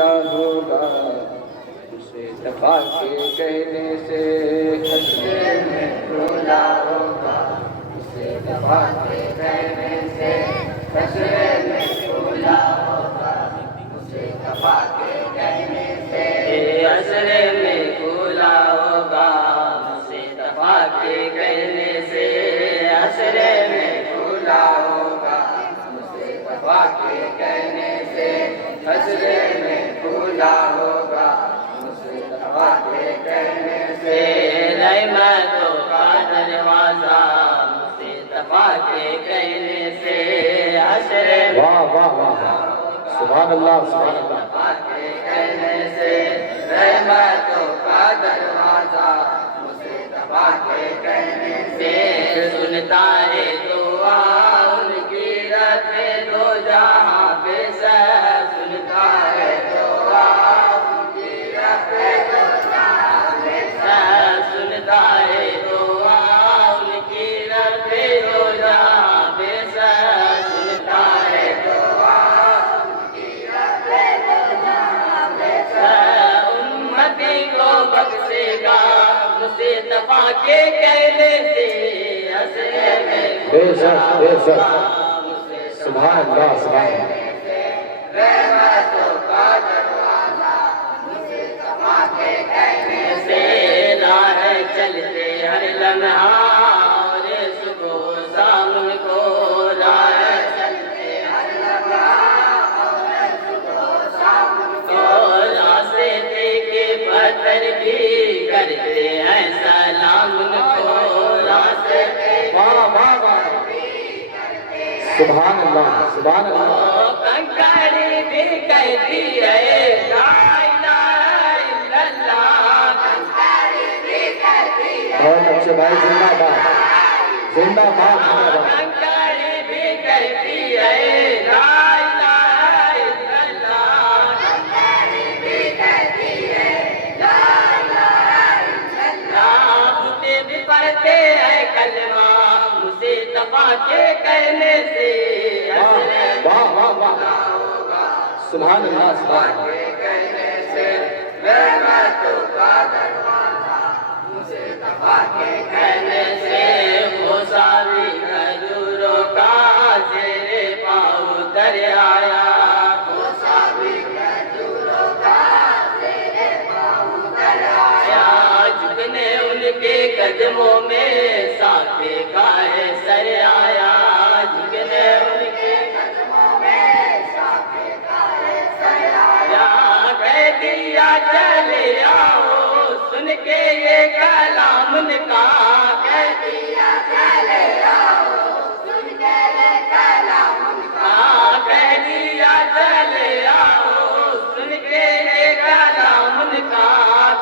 खुला होगा, उसे दफा के कहने से हसरे में खुला होगा, उसे दफा के कहने से हसरे में खुला होगा, उसे दफा के कहने से हसरे में खुला होगा, उसे दफा के कहने से हसरे में खुला होगा, उसे दफा के कहने से हसरे में खुला होगा, उसे दफा के कहने से रहमतों का दरवाजा, उसे दफा के कहने से हसरे में वाह वाह वाह, सुभान अल्लाह सुभान अल्लाह। दफा के कहने से रहमतों का दरवाजा, उसे दफा के कहने से सुनता है दुआ उनकी रते दो जहां पे सह, सुनता है दुआ उनकी रते दो जहां पे सह, सुनता है दुआ उनकी रते दो जहां पे सह, सुनता है दुआ उनकी रते दो जहां पे सह, उम्मती को बख्शेगा मुझसे दफा के कहने से हसरे में बेशक बेशक, सुभान अल्लाह सुभान अल्लाह। रहमतों का दरवाजा, मुझसे दफा के कहने से राह चलते हर लम्हा और सुबह शाम को, राह चलते हर लम्हा और सुबह शाम को, रास्ते के पत्थर भी करते हैं सलाम उनको, रास्ते वाह वाह वाह, सुभान अल्लाह सुभान अल्लाह। कंकड़ी भी कहती है ला इलाहा इल्लल्लाह, कंकड़ी भी कहती है, बहुत अच्छे भाई, जिंदाबाद जिंदाबाद जिंदाबाद। कंकड़ी भी कहती है ला इलाहा इल्लल्लाह, कंकड़ी भी कहती है ला इलाहा इल्लल्लाह, मुझे भी पढ़ते हैं कलमा मुझे दफा के कहने से हसरे वाह वाह वाह, सुभान अल्लाह सुभान अल्लाह। के कहने से रहमतों का दरवाजा, मुझे दफा के कहने से वो सारी खजूरों का तेरे पाँव उतर आया, वो सारी खजूरों का तेरे पाँव उतर आया, झुकने उनके कदमों में साके का है सर आया, झुकने उनके कदमों में साके का है सर आया, कह दिया चले आओ सुन के ये कलाम उनका, कह दिया चले आओ सुन के ये कलाम उनका, कह दिया चले आओ सुन के ये कलाम उनका,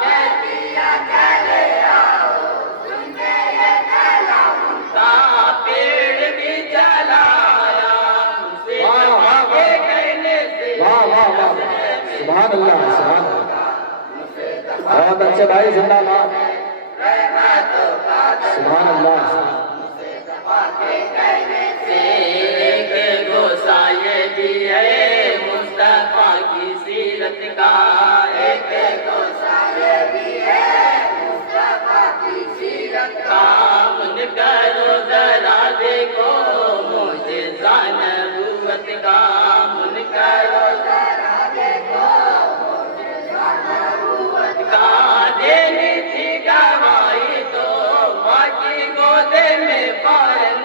कह दिया चले आओ सुन के ये कलाम उनका, पेड़ भी जलाया उसे दफा के कहने से वाह वाह वाह, सुभान अल्लाह सुभान अल्लाह। बहुत अच्छे भाई, जिंदाबाद सुभान अल्लाह। एक गोसा ये भी है मुस्तफा की सीरत का, एक गोसा ये भी है मुस्तफा की सीरत का, मन करो जरा देखो मुझे नबूवत का, मन करो जरा देखो मुझे नबूवत का, देनी थी गवाही तो माँ की गोद में फौरन,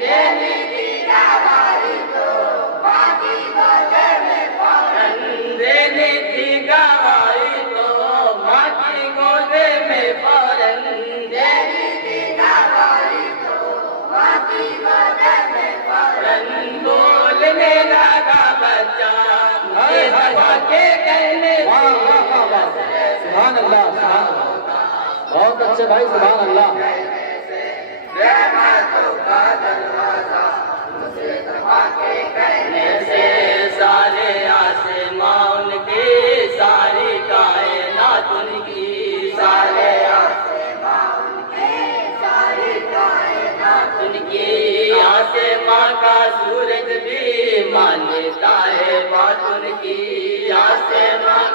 देनी थी गवाही तो माँ की गोद में फौरन, देनी थी गवाही तो माँ की गोद में फौरन, देनी थी गवाही तो माँ की गोद में फौरन, बोलने लगा बच्चा मुझे दफा के कहने वाह वाह वाह वाह, सुभान अल्लाह सुभान अल्लाह। बहुत अच्छे भाई, सुभान अल्लाह। रहमतों का दरवाजा, मुझे दफा के कहने से सारे आसमां उनके, सारी कायनात उनकी, सारे आसमां उनके, सारी कायनात उनकी, आसमां का सूरज भी मानता है बात उनकी, आसमां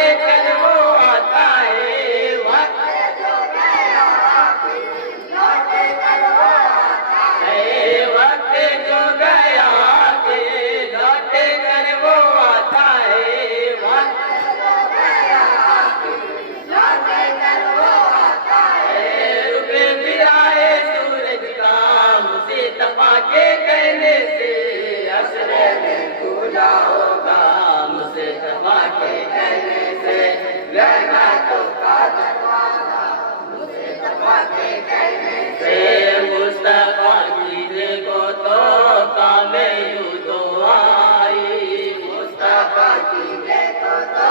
लेकर वो आता है वक्त जो गया लौटे कर वो आता है वक्त जो गया के लौटे कर वो आता है वक्त जो गया लौटे कर वो आता है रुके फिराए सूरज का मुझे तपा के कहने से असरे में भूला होगा मुझे तपा के कहने से रहना तो का दरवाजा मुझे तपा के कहने से मुस्तफा की देखो तो कामे यूं तो आई मुस्तफा की देखो तो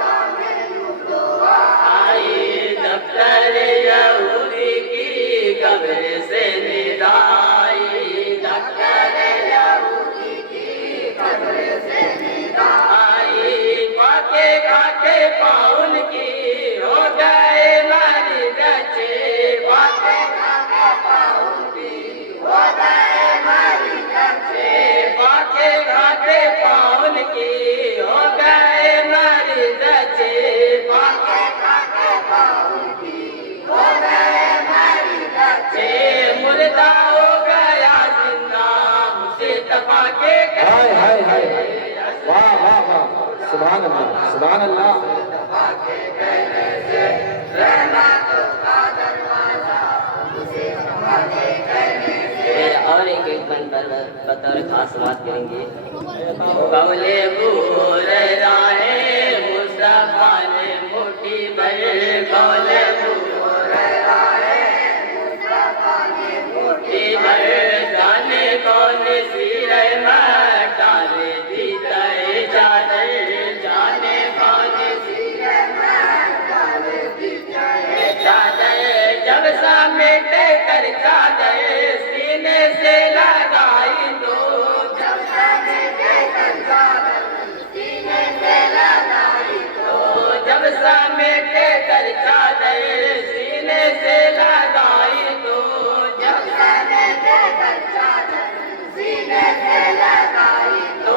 कामे यूं तो आई दफ्तर यहूदी की कब्र से निदाई दफ्तर यहूदी की कब्र से निदाई पाके घाटे पाउन की हो गए मारी रचे पाके घाटे पाउन की हो गए मारी रचे पाके घाटे पाउन की हो गए मारी रचे पाके घाटे पाउन की हो गए मारी रचे मुर्दा हो गया जिंदा मुझे तपा के हाय हाय हाय वाह वाह वाह सुभान अल्लाह सुभान अल्लाह और एक एक बन पर बतौर खास बात करेंगे कमले बूर राहे मुस्तफा ने मुट्ठी भर कमले बूर राहे मुस्तफा ने मुट्ठी भर जाने कौन सी रहमत डाले दी तय चादर जाने कौन सी रहमत डाले दी तय चादर जब समेटे कर चादर सीने से लगाई तो जब समेटे कर चादर सीने से लगाई तो जब समेटे कर चादर सीने से लगाई तो जब समेटे कर चादर सीने से लगाई तो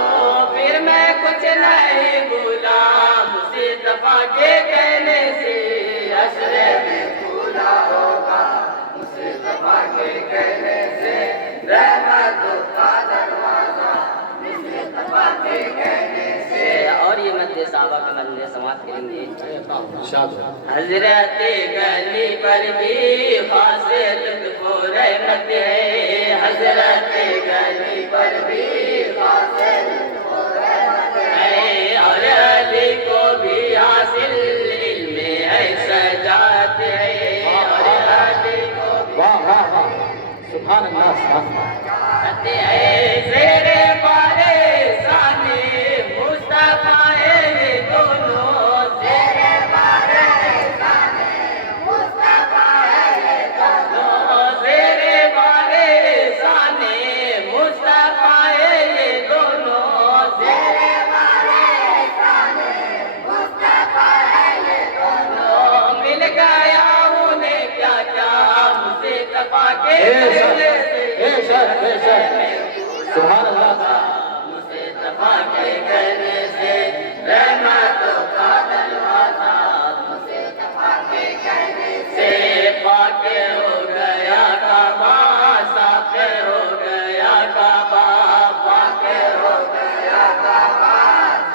फिर मैं कुछ नहीं भूला मुझे दफा के कहने से असरे में भूला होगा मुझे दफा के कहने से रहमतों का दरवाजा मुझे दफा के कहने से और ये मध्य साहबा का मंदिर समाप्त करेंगे हजरत गली पर भी खासे लुत्फो रहमत है हजरत गली पर भी खासे लुत्फो रहमत है और अली को भी हासिल इल्मे है सजात है और अली को भी वाह वाह वाह सुभान अल्लाह सुभान अल्लाह सत्य है तेरे बारे साने मुस्तफा है ये दोनों तेरे बारे साने मुस्तफा है ये दोनों तेरे बारे साने मुस्तफा है ये दोनों तेरे बारे साने मुस्तफा है ये दोनों मिल गया उन्हें क्या क्या मुझे तपा के कहने से सुभान अल्लाह मुझे तपा के कहने से रहमतों का दरवाजा मुझे तपा के कहने से पाके हो गया काबा साफे हो गया काबा पाके हो गया काबा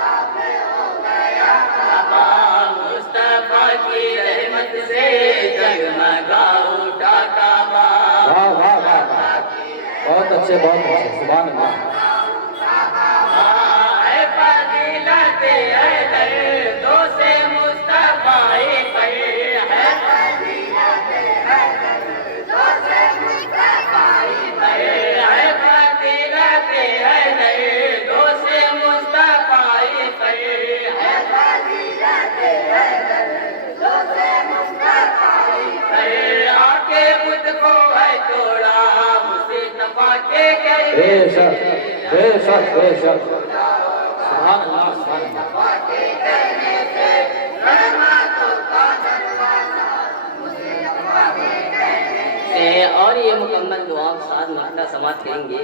साफे हो गया काबा मुस्तफा की रहमत से जगमगा उठा काबा वाह वाह वाह वाह बहुत अच्छे सुभान अल्लाह है फजीलत है दर्दों से मुस्तफा पर है फजीलत है दर्दों से मुस्तफा पर है फजीलत है दर्दों से मुस्तफा पर है फजीलत है दर्दों से मुस्तफा पर आके मुझको है तोड़ा मुझे तपा के बेशक बेशक बेशक सुभान अल्लाह सुभान अल्लाह और ये मुकम्मल दुआ साथ मक्का समाप्त करेंगे।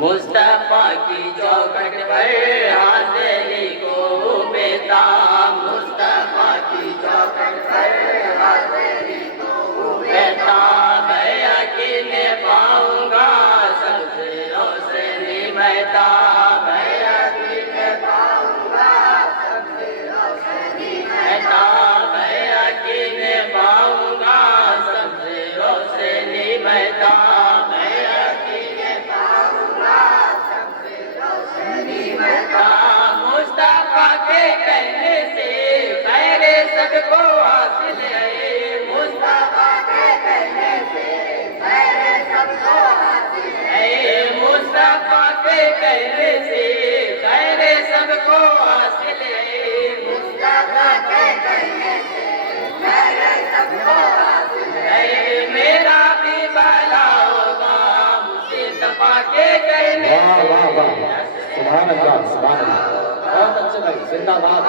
मुस्तफा की चौखट पर हाजिरी को देता मुस्तफा की चौखट पर हाजिरी तो कहता मैं यकीन पाऊंगा सबसे रोशनी महता मैं यकीन पाऊंगा सबसे रोशनी महता मैं यकीन पाऊंगा सबसे रोशनी महता मैं यकीन पाऊंगा सबसे रोशनी महता मुस्तफा के कहने से खैर सबको हासिल है मुस्तफा के कहने से खैर सबको हासिल है मुस्तफा के कहने से खैर सबको हासिल है मुस्तफा के कहने से खैर सबको हासिल है मेरा भी भला होगा मुस्तफा के कहने वाह से वाह वाह सुभान अल्लाह सुभान अल्लाह बहुत अच्छे भाई जिंदाबाद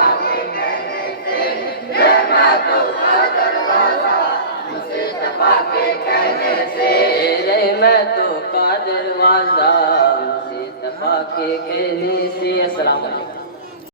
मैं तो कादिर वाला मुस्तफा के कहने से अस्सलाम वालेकुम।